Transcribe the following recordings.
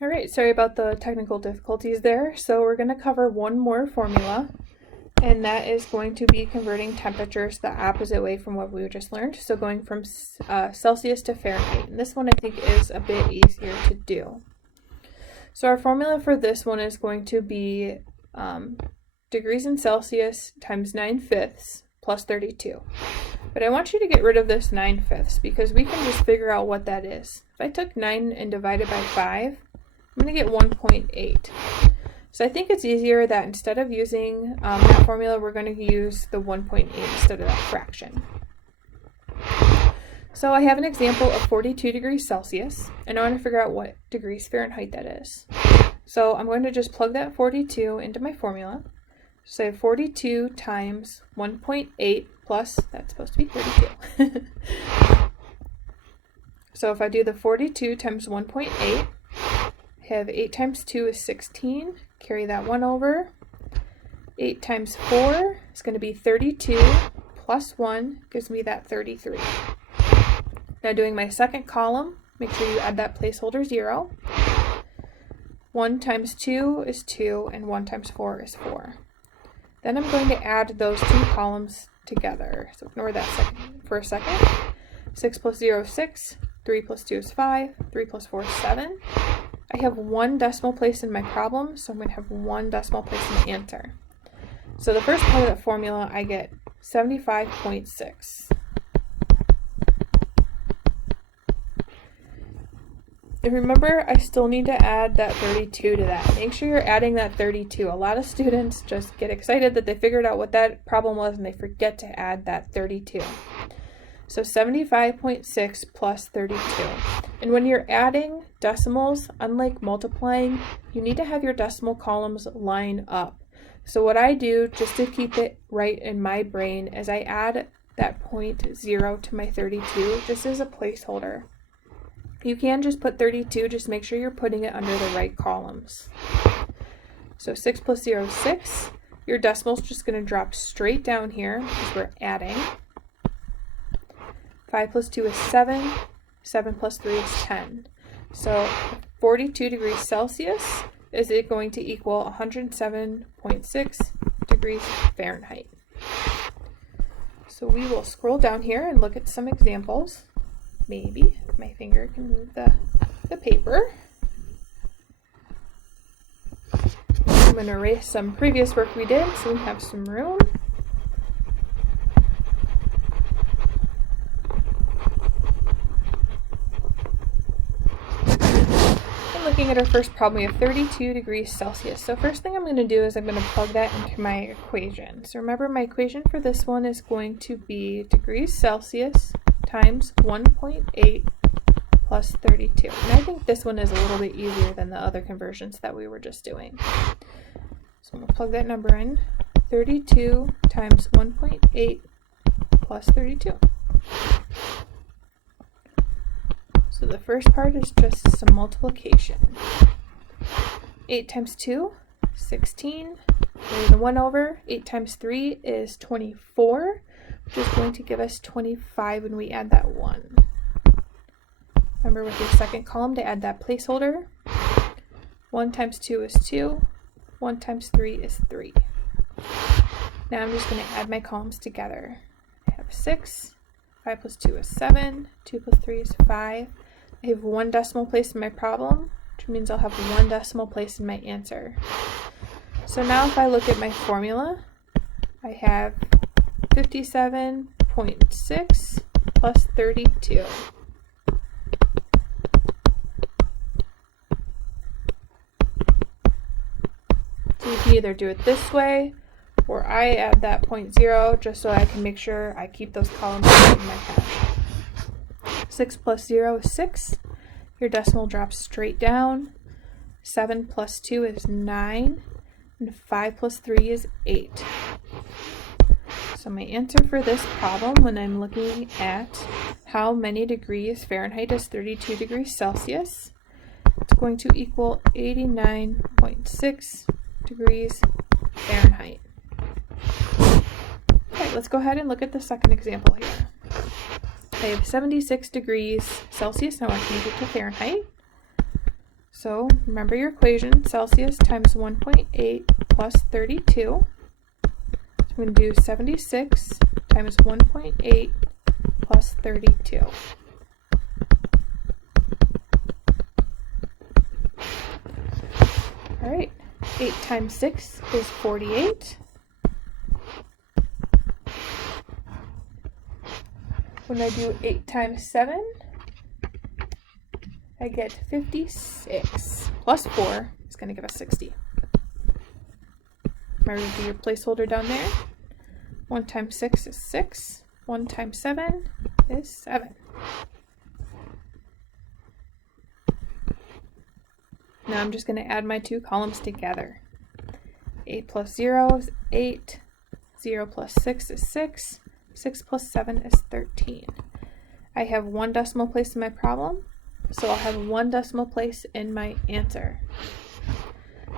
All right, sorry about the technical difficulties there. So we're going to cover one more formula, and that is going to be converting temperatures the opposite way from what we just learned. So going from Celsius to Fahrenheit. And this one I think is a bit easier to do. So our formula for this one is going to be degrees in Celsius times 9/5 plus 32. But I want you to get rid of this 9/5 because we can just figure out what that is. If I took 9 and divided by 5, I'm going to get 1.8. So I think it's easier that instead of using that formula, we're going to use the 1.8 instead of that fraction. So I have an example of 42 degrees Celsius, and I want to figure out what degrees Fahrenheit that is. So I'm going to just plug that 42 into my formula. So I have 42 times 1.8 plus, that's supposed to be 32. So if I do the 42 times 1.8, I have 8 times 2 is 16, carry that 1 over. 8 times 4 is going to be 32, plus 1 gives me that 33. Now doing my second column, make sure you add that placeholder 0. 1 times 2 is 2, and 1 times 4 is 4. Then I'm going to add those two columns together. So ignore that for a second. 6 plus 0 is 6, 3 plus 2 is 5, 3 plus 4 is 7. I have one decimal place in my problem, so I'm going to have one decimal place in the answer. So the first part of that formula, I get 75.6. And remember, I still need to add that 32 to that. Make sure you're adding that 32. A lot of students just get excited that they figured out what that problem was and they forget to add that 32. So 75.6 plus 32. And when you're adding decimals, unlike multiplying, you need to have your decimal columns line up. So what I do, just to keep it right in my brain, is I add that 0.0 to my 32 just as a placeholder. You can just put 32, just make sure you're putting it under the right columns. So 6 plus 0 is 6. Your decimal's just going to drop straight down here because we're adding. 5 plus 2 is 7. 7 plus 3 is 10. So 42 degrees Celsius is it going to equal 107.6 degrees Fahrenheit. So we will scroll down here and look at some examples. Maybe my finger can move the paper. I'm going to erase some previous work we did so we have some room. Looking at our first problem, we have 32 degrees Celsius. So first thing I'm going to do is I'm going to plug that into my equation. So remember, my equation for this one is going to be degrees Celsius times 1.8 plus 32. And I think this one is a little bit easier than the other conversions that we were just doing. So I'm going to plug that number in. 32 times 1.8 plus 32. So the first part is just some multiplication. 8 times 2, 16. Carry the 1 over. 8 times 3 is 24, which is going to give us 25 when we add that 1. Remember with your second column to add that placeholder. 1 times 2 is 2. 1 times 3 is 3. Now I'm just going to add my columns together. I have 6. 5 plus 2 is 7. 2 plus 3 is 5. I have one decimal place in my problem, which means I'll have one decimal place in my answer. So now if I look at my formula, I have 57.6 plus 32. So you can either do it this way, or I add that 0.0 just so I can make sure I keep those columns in my head. 6 plus 0 is 6. Your decimal drops straight down. 7 plus 2 is 9. And 5 plus 3 is 8. So my answer for this problem, when I'm looking at how many degrees Fahrenheit is 32 degrees Celsius, it's going to equal 89.6 degrees Fahrenheit. Okay, let's go ahead and look at the second example here. I have 76 degrees Celsius, now I can move it to Fahrenheit. So remember your equation, Celsius times 1.8 plus 32. So I'm going to do 76 times 1.8 plus 32. All right, 8 times 6 is 48. When I do 8 times 7, I get 56. Plus 4 is going to give us 60. Remember to do your placeholder down there. 1 times 6 is 6. 1 times 7 is 7. Now I'm just going to add my two columns together. 8 plus 0 is 8. 0 plus 6 is 6. 6 plus 7 is 13. I have one decimal place in my problem, so I'll have one decimal place in my answer.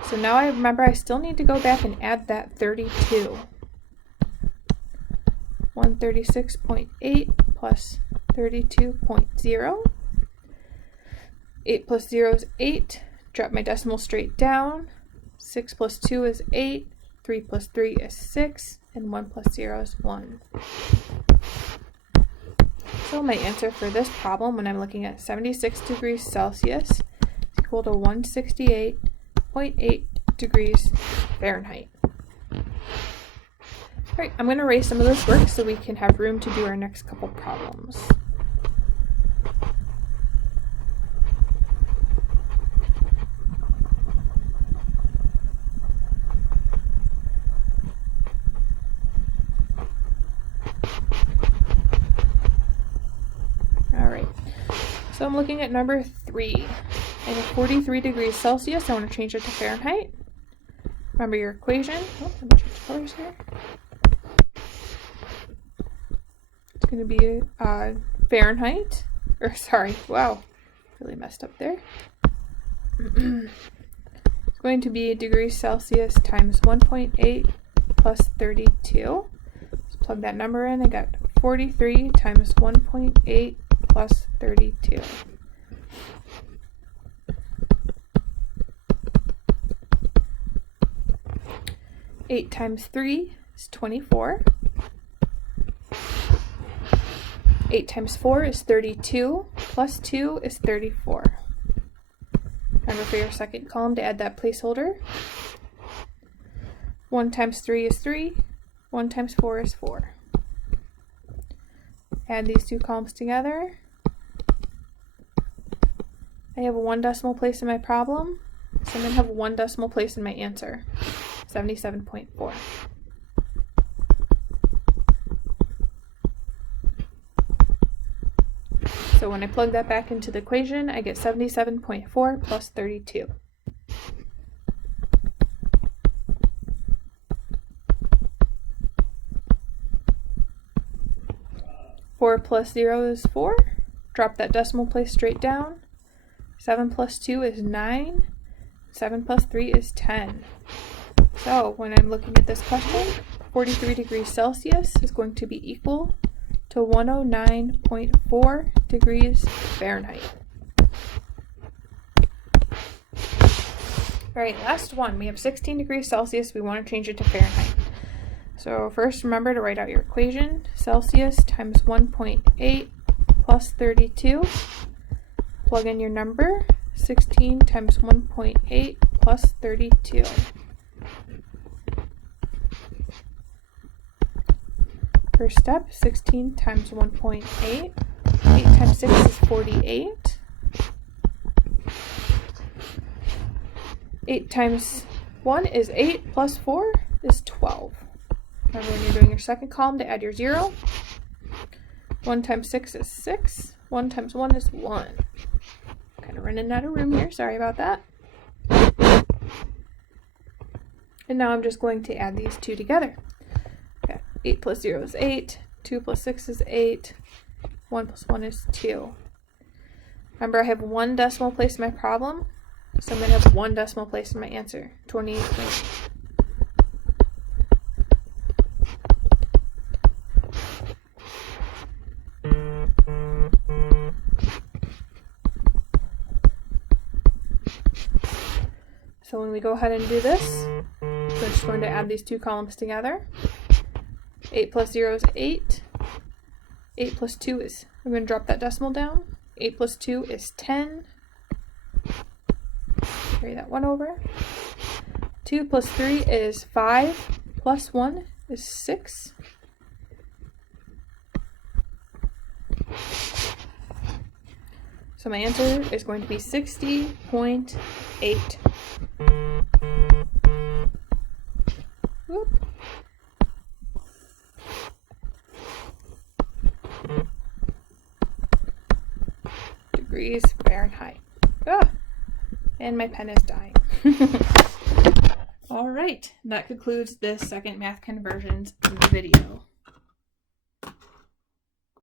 So now I remember I still need to go back and add that 32. 136.8 plus 32.0. 8 plus 0 is 8. Drop my decimal straight down. 6 plus 2 is 8. 3 plus 3 is 6. And 1 plus 0 is 1. So my answer for this problem, when I'm looking at 76 degrees Celsius, is equal to 168.8 degrees Fahrenheit. All right, I'm going to erase some of this work so we can have room to do our next couple problems. So I'm looking at number 3. I have 43 degrees Celsius. I want to change it to Fahrenheit. Remember your equation. Oh, let me change the colors here. It's going to be Fahrenheit. Or sorry, wow, really messed up there. It's going to be degrees Celsius times 1.8 plus 32. Let's plug that number in. I got 43 times 1.8 plus 32. Eight times 3 is 24. 8 times 4 is 32. Plus 2 is 34. Remember for your second column to add that placeholder. 1 times 3 is 3. 1 times 4 is 4. Add these two columns together. I have one decimal place in my problem, so I'm going to have one decimal place in my answer, 77.4. So when I plug that back into the equation, I get 77.4 plus 32. 4 plus 0 is 4. Drop that decimal place straight down. 7 plus 2 is 9. 7 plus 3 is 10. So when I'm looking at this question, 43 degrees Celsius is going to be equal to 109.4 degrees Fahrenheit. All right, last one. We have 16 degrees Celsius. We want to change it to Fahrenheit. So first, remember to write out your equation. Celsius times 1.8 plus 32. Plug in your number. 16 times 1.8 plus 32. First step, 16 times 1.8. 8 times 6 is 48. 8 times 1 is 8 plus 4 is 12. Remember when you're doing your second column to add your 0. 1 times 6 is 6. 1 times 1 is 1. Kind of running out of room here. Sorry about that. And now I'm just going to add these two together. Okay. 8 plus 0 is 8. 2 plus 6 is 8. 1 plus 1 is 2. Remember, I have one decimal place in my problem, so I'm going to have one decimal place in my answer, 28.8. So when we go ahead and do this, we're just going to add these two columns together. 8 plus 0 is 8. 8 plus 2 is, I'm going to drop that decimal down. 8 plus 2 is 10. Carry that 1 over. 2 plus 3 is 5. Plus 1 is 6. So my answer is going to be 60.8. Whoop. Degrees Fahrenheit. Ah, and my pen is dying. All right, that concludes this second math conversions video.